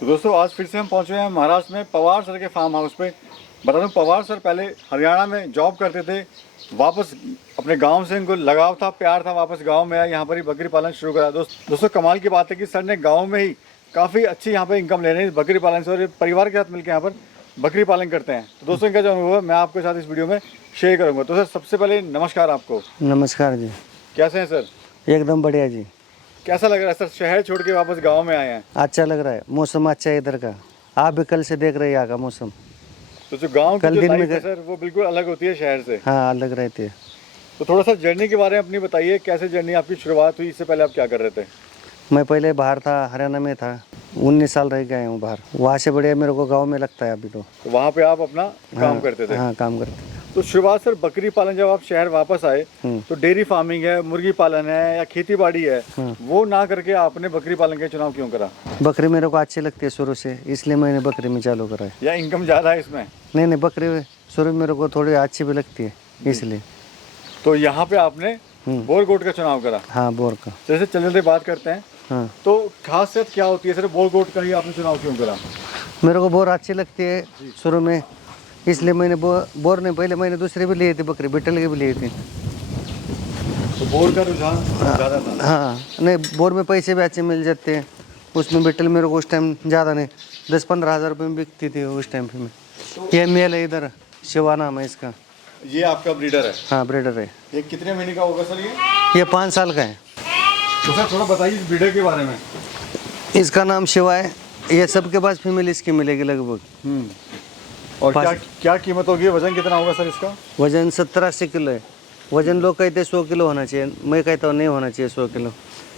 तो दोस्तों आज फिर से हम पहुंचे हैं महाराष्ट्र में पवार सर के फार्म हाउस पे। बता दूं पवार सर पहले हरियाणा में जॉब करते थे, वापस अपने गांव से इनको लगाव था, प्यार था, वापस गांव में आए, यहाँ पर ही बकरी पालन शुरू करा। दोस्तों कमाल की बात है कि सर ने गाँव में ही काफ़ी अच्छी यहाँ पर इनकम ले रहे हैं बकरी पालन से, और परिवार के साथ मिलकर यहाँ पर बकरी पालन करते हैं। तो दोस्तों इनका जो अनुभव है मैं आपके साथ इस वीडियो में शेयर करूँगा। तो सर सबसे पहले नमस्कार आपको। नमस्कार जी। कैसे हैं सर? एकदम बढ़िया जी। कैसा लग रहा है सर, शहर छोड़ के वापस गांव में आए हैं? अच्छा लग रहा है, मौसम अच्छा है इधर का। आप भी कल से देख रहे हैं यहाँ का मौसम। तो जो गांव की कल जो दिन लाइफ में है सर वो बिल्कुल अलग होती है शहर से। हाँ अलग रहती है। तो थोड़ा सा जर्नी के बारे में अपनी बताइए, कैसे जर्नी आपकी शुरुआत हुई, इससे पहले आप क्या कर रहे थे? मैं पहले बाहर था, हरियाणा में था, 19 साल रह गए हूँ बाहर। वहाँ से बढ़िया मेरे को गाँव में लगता है अभी तो वहाँ पे आप अपना काम करते थे? हाँ काम करते। तो शुरुआत सर बकरी पालन, जब आप शहर वापस आए तो डेयरी फार्मिंग है, मुर्गी पालन है या खेती बाड़ी है, वो ना करके आपने बकरी पालन का चुनाव क्यों करा? बकरी मेरे को अच्छी लगती है शुरू से, इसलिए मैंने बकरी में चालू करा है। या इनकम ज़्यादा है इसमें? नहीं बकरी शुरू में मेरे को थोड़ी अच्छी भी लगती है इसलिए। तो यहाँ पे आपने बोर गोट का चुनाव करा? हाँ बोर का। जैसे चलते बात करते हैं। हाँ तो खासियत क्या होती है सर, बोर गोट का ही आपने चुनाव क्यों करा? मेरे को बोर अच्छी लगती है शुरू में, इसलिए मैंने बोर नहीं, पहले मैंने दूसरी भी लिए थी बकरी, बिटल की भी लिए थी। तो बोर का रुझान ज़्यादा था? हाँ नहीं, बोर में पैसे भी अच्छे मिल जाते हैं, उसमें बिटल मेरे को उस टाइम ज़्यादा नहीं, 10-15 हज़ार रुपये में बिकती थी उस टाइम पे में। ये मेल है इधर, शिवा नाम है इसका। ये आपका ब्रीडर है? हाँ ब्रीडर है। ये कितने महीने का होगा सर ये 5 साल का है। तो सर थोड़ा बताइए इस ब्रीडर के बारे में। इसका नाम शिवा है। ये सबके पास फीमेल इसकी मिलेगी लगभग। और क्या क्या कीमत होगी, वजन कितना होगा सर इसका? वजन 70-80 किलो है। वजन लोग कहते हैं 100 किलो होना चाहिए, मैं कहता हूँ नहीं होना चाहिए 100 किलो,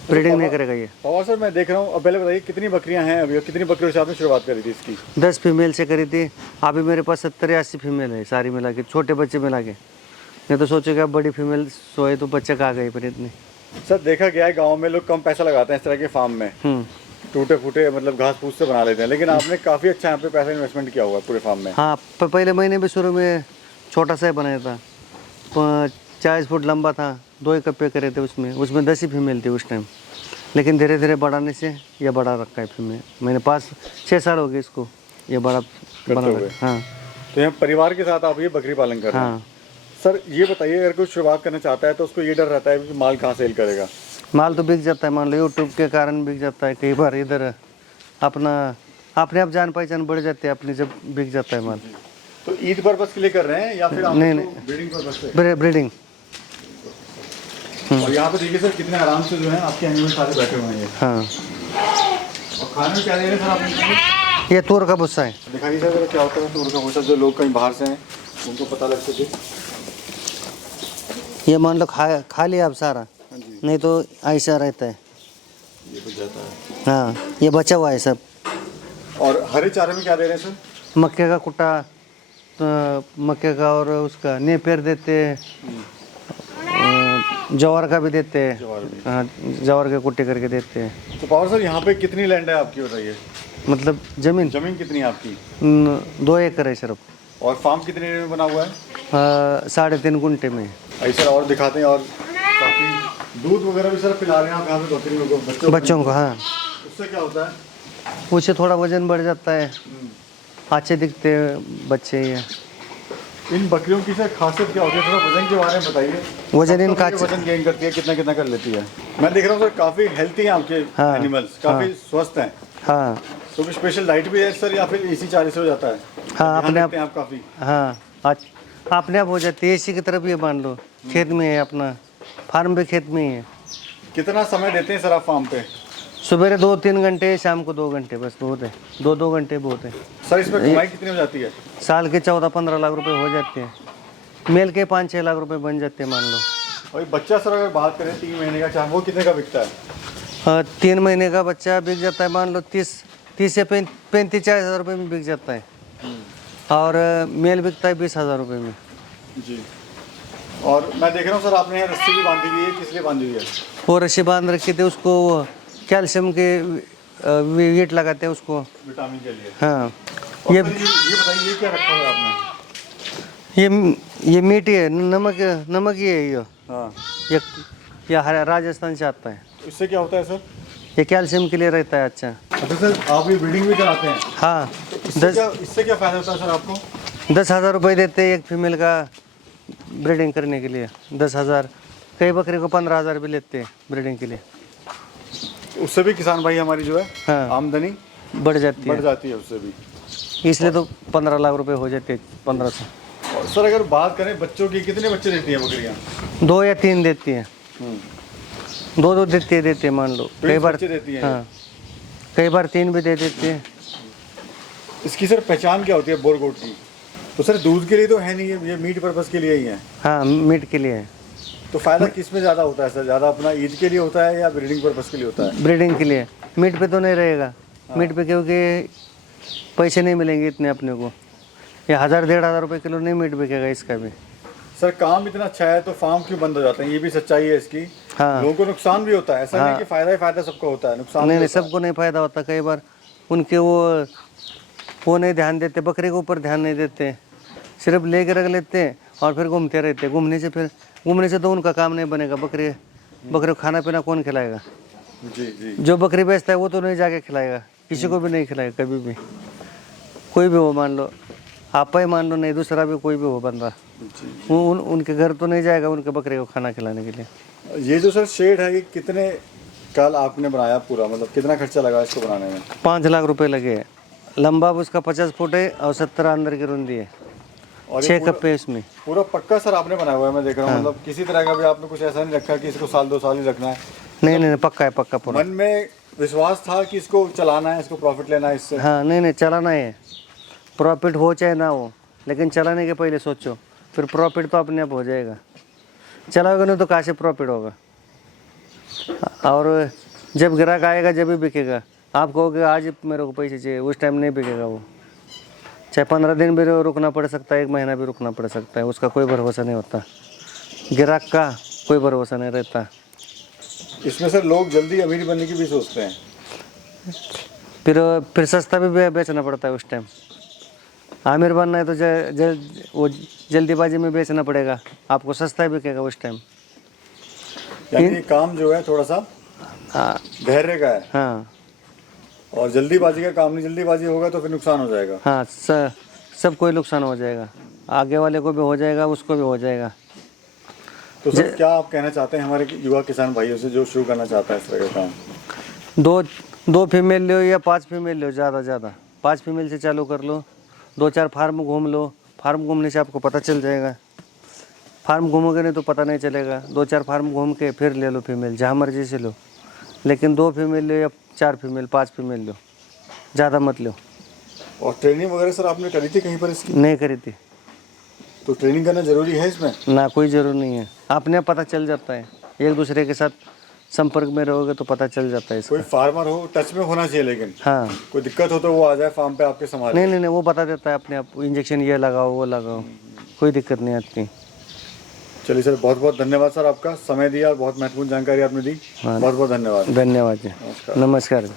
ब्रीडिंग नहीं करेगा ये। पवार सर मैं देख रहा हूँ, अब पहले बताइए कितनी बकरियां हैं अभी, कितनी बकरियों से आपने शुरुआत करी थी इसकी? 10 फीमेल से करी थी। अभी मेरे पास 70-80 फीमेल है सारी मिला के, छोटे बच्चे मिला के। नहीं तो सोचो कि अब बड़ी फीमेल सोए तो बच्चे कहाँ गए पर इतने। सर देखा गया है गाँव में लोग कम पैसा लगाते हैं इस तरह के फार्म में, टूटे फूटे मतलब घास फूस से बना लेते हैं, लेकिन आपने काफ़ी अच्छा यहाँ पे पैसा इन्वेस्टमेंट किया हुआ है पूरे फार्म में। हाँ पहले महीने भी शुरू में छोटा सा बनाया था, 40 फुट लंबा था, 2 ही कप्पे करे थे उसमें 10 ही फीमेल थी उस टाइम। लेकिन धीरे धीरे बढ़ाने से ये बड़ा रखा है फीमेल। मैंने 5-6 साल हो गए इसको ये बड़ा बना रखा। हाँ तो यहाँ परिवार के साथ आप ये बकरी पालन कर रहे हैं? हाँ सर ये बताइए, अगर कोई शुरुआत करना चाहता है तो उसको ये डर रहता है कि माल कहाँ सेल करेगा? माल तो बिक जाता है, मान लो यूट्यूब के कारण बिक जाता है। कई बार इधर अपने आप जान पहचान बढ़ जाती है अपनी, जब बिक जाता है माल। तो ईद पर्पस के लिए कर रहे हैं या फिर आप नहीं ब्रीडिंग पर्पस से? ब्रीडिंग। और यहाँ पे देखिए सर कितने आराम से जो है आपके एनिमल सारे बैठे हुए हैं। हाँ और खाने में क्या दे रहे हैं सर आपने? ये तूर का भुस्सा है। दिखाइए सर क्या होता है तूर का भुस्सा, जो लोग कहीं बाहर से हैं उनको पता लग सके। ये मान लो खा लिया आप सारा, नहीं तो ऐसा रहता है, ये बच जाता है। हाँ ये बचा हुआ है सब। और हरे चारे में क्या दे रहे हैं सर? मक्के का कुट्टा, मक्के का, और उसका नेपियर देते हैं, जवार का भी देते हैं। हाँ जवार के कुट्टे करके देते हैं। तो पवार सर यहाँ पे कितनी लैंड है आपकी बताइए? मतलब जमीन कितनी है आपकी? 2 एकड़ है सिर्फ। और फार्म कितने एरिया में बना हुआ है? 3.5 गुंठे में। ऐसा और दिखाते हैं। और काफ़ी दूध वगैरह भी सर पिला रहे हैं आप यहाँ पे बकरियों को, बच्चों को? हाँ उससे क्या होता है? उससे थोड़ा वजन बढ़ जाता है, अच्छे दिखते हैं बच्चे। ये इन बकरियों की सर खासियत क्या होती है, थोड़ा वजन के बारे में बताइए। वजन इनका वजन गेन करती है, कितना कितना कर लेती है? मैं देख रहा हूँ सर काफ़ी हेल्थी हैं आपके एनिमल्स, काफ़ी स्वस्थ हैं। हाँ तो स्पेशल डाइट भी है सर या फिर इसी चारे से हो जाता है? हाँ अपने आप काफ़ी। हाँ अपने आप हो जाती है, इसी की तरफ ये मान लो खेत में है, अपना फार्म भी खेत में ही है। कितना समय देते हैं सर आप फार्म पे? सुबह 2-3 घंटे, शाम को 2 घंटे, बस बहुत है। 2 घंटे बहुत है। सर इसमें कमाई कितनी हो जाती है? साल के 14-15 लाख रुपए हो जाते हैं, मेल के 5-6 लाख रुपए बन जाते हैं मान लो। और बच्चा सर अगर बात करें 3 महीने का, चाहे वो कितने का बिकता है? 3 महीने का बच्चा बिक जाता है मान लो 30 से 35-40 हज़ार रुपये में बिक जाता है। और मेल बिकता है 20 हज़ार रुपये में। जी। और मैं देख रहा हूँ सर आपने यहाँ रस्सी भी बांधी हुई है, किस लिए बांधी हुई है? वो रस्सी बांध रखी थी, उसको कैल्शियम के वीट लगाते हैं उसको, विटामिन के लिए। हाँ ये बताइए ये क्या रखा हुआ है आपने? ये मीठी है, नमक ही है ये। हाँ ये राजस्थान से आता है। इससे क्या होता है सर? ये कैल्शियम के लिए रहता है अच्छा। अच्छा सर, आप ये ब्रीडिंग भी कराते हैं? हाँ, इससे क्या फ़ायदा होता है सर आपको? 10,000 रुपये देते हैं एक फीमेल का ब्रीडिंग करने के लिए। 10,000, कई बकरे को 15,000 भी लेते हैं ब्रीडिंग के लिए। उससे भी किसान भाई हमारी जो है हाँ, आमदनी बढ़ जाती बढ़ है, जाती है उससे भी। इसलिए तो 15 लाख रुपए हो जाते हैं, 1500। और सर अगर बात करें बच्चों की, कितने बच्चे देती हैं बकरियाँ? 2 या 3 देती हैं, 2 देती है मान लो। कई बार बच्चे देती हैं। हाँ, कई बार 3 भी दे देती है। इसकी सर पहचान क्या होती है बोर गोट की? तो सर दूध के लिए तो है नहीं, ये मीट पर्पज़ के लिए ही है। हाँ, मीट के लिए है। तो फ़ायदा किस में ज़्यादा होता है सर? ज़्यादा अपना ईद के लिए होता है या ब्रीडिंग पर्पज़ के लिए होता है? ब्रीडिंग के लिए। मीट पे तो नहीं रहेगा, मीट पे क्योंकि पैसे नहीं मिलेंगे इतने अपने को। ये 1,000-1,500 रुपये किलो नहीं मीट बिकेगा इसका भी। सर काम इतना अच्छा है तो फार्म क्यों बंद हो जाते हैं? ये भी सच्चाई है इसकी। हाँ। लोगों को नुकसान भी होता है, ऐसा नहीं कि फ़ायदा ही फ़ायदा सबको होता है, नुकसान नहीं भी नहीं, होता है। सबको नहीं फ़ायदा होता। कई बार उनके वो नहीं ध्यान देते, बकरे के ऊपर ध्यान नहीं देते, सिर्फ लेके रख लेते हैं और फिर घूमते रहते हैं। घूमने से तो उनका काम नहीं बनेगा। बकरे को खाना पीना कौन खिलाएगा? जी जी। जो बकरी बेचता है वो तो नहीं जाके खिलाएगा, किसी को भी नहीं खिलाएगा कभी भी। कोई भी हो, मान लो आप ही मान लो, नहीं दूसरा भी कोई भी हो बंदा, जी। उनके घर तो नहीं जाएगा उनके बकरे को खाना खिलाने के लिए। ये जो सर शेड है, ये कितने कल आपने बनाया पूरा, मतलब कितना खर्चा लगा इसको बनाने में? 5 लाख रुपए लगे हैं। लंबा उसका 50 फुट है और 70 अंदर की रुंदी है, और 6 कप्पे इसमें। पूरा पक्का सर आपने बनाया हुआ है, मैं देख रहा हूँ। मतलब किसी तरह का भी आपने कुछ ऐसा नहीं रखा कि इसको 1-2 साल ही रखना है। नहीं, पक्का है, पक्का पूरा। मन में विश्वास था कि इसको चलाना है, इसको प्रॉफिट लेना है इससे। हाँ, नहीं चलाना है, प्रॉफिट हो चाहे ना हो, लेकिन चलाने के पहले सोचो, फिर प्रॉफिट तो अपने आप हो जाएगा। चलाओगे नहीं तो कहाँ से प्रॉफिट होगा? और जब ग्राहक आएगा जब भी बिकेगा। आप कहोगे आज मेरे को पैसे चाहिए, उस टाइम नहीं बिकेगा वो। चाहे 15 दिन भी रुकना पड़ सकता है, 1 महीना भी रुकना पड़ सकता है, उसका कोई भरोसा नहीं होता। ग्राहक का कोई भरोसा नहीं रहता। इसमें सर लोग जल्दी अमीर बनने की भी सोचते हैं। फिर सस्ता भी बेचना पड़ता है उस टाइम। आमिर बनना है तो वो जल्दीबाजी में बेचना पड़ेगा, आपको सस्ता ही बिकेगा उस टाइम। यानी ये काम जो है थोड़ा सा हाँ, धैर्य का है। हाँ, और जल्दीबाजी का काम नहीं, जल्दीबाजी होगा तो फिर नुकसान हो जाएगा। हाँ, सब कोई नुकसान हो जाएगा, आगे वाले को भी हो जाएगा, उसको भी हो जाएगा। तो सर क्या आप कहना चाहते हैं हमारे युवा किसान भाइयों से जो शुरू करना चाहता है इस तरह का काम? 2 फीमेल लो या 5 फीमेल लो, ज़्यादा 5 फीमेल से चालू कर लो। 2-4 फार्म घूम लो, फार्म घूमने से आपको पता चल जाएगा। फार्म घूमोगे नहीं तो पता नहीं चलेगा। 2-4 फार्म घूम के फिर ले लो फीमेल, जहाँ मर्जी से लो, लेकिन 2 फीमेल लो या 4 फीमेल, 5 फीमेल लो, ज़्यादा मत लो। और ट्रेनिंग वगैरह सर आपने करी थी कहीं पर इसकी? नहीं करी थी। तो ट्रेनिंग करना ज़रूरी है इसमें? ना, कोई ज़रूर नहीं है, अपने आप पता चल जाता है। एक दूसरे के साथ संपर्क में रहोगे तो पता चल जाता है इसका। कोई फार्मर हो टच में होना चाहिए, लेकिन हाँ, कोई दिक्कत हो तो वो आ जाए फार्म पे आपके समाज। नहीं, वो बता देता है अपने आप, इंजेक्शन ये लगाओ वो लगाओ, कोई दिक्कत नहीं आती। चलिए सर, बहुत बहुत धन्यवाद सर, आपका समय दिया और बहुत महत्वपूर्ण जानकारी आपने दी। हाँ। बहुत बहुत धन्यवाद। धन्यवाद जी, नमस्कार। नमस्कार।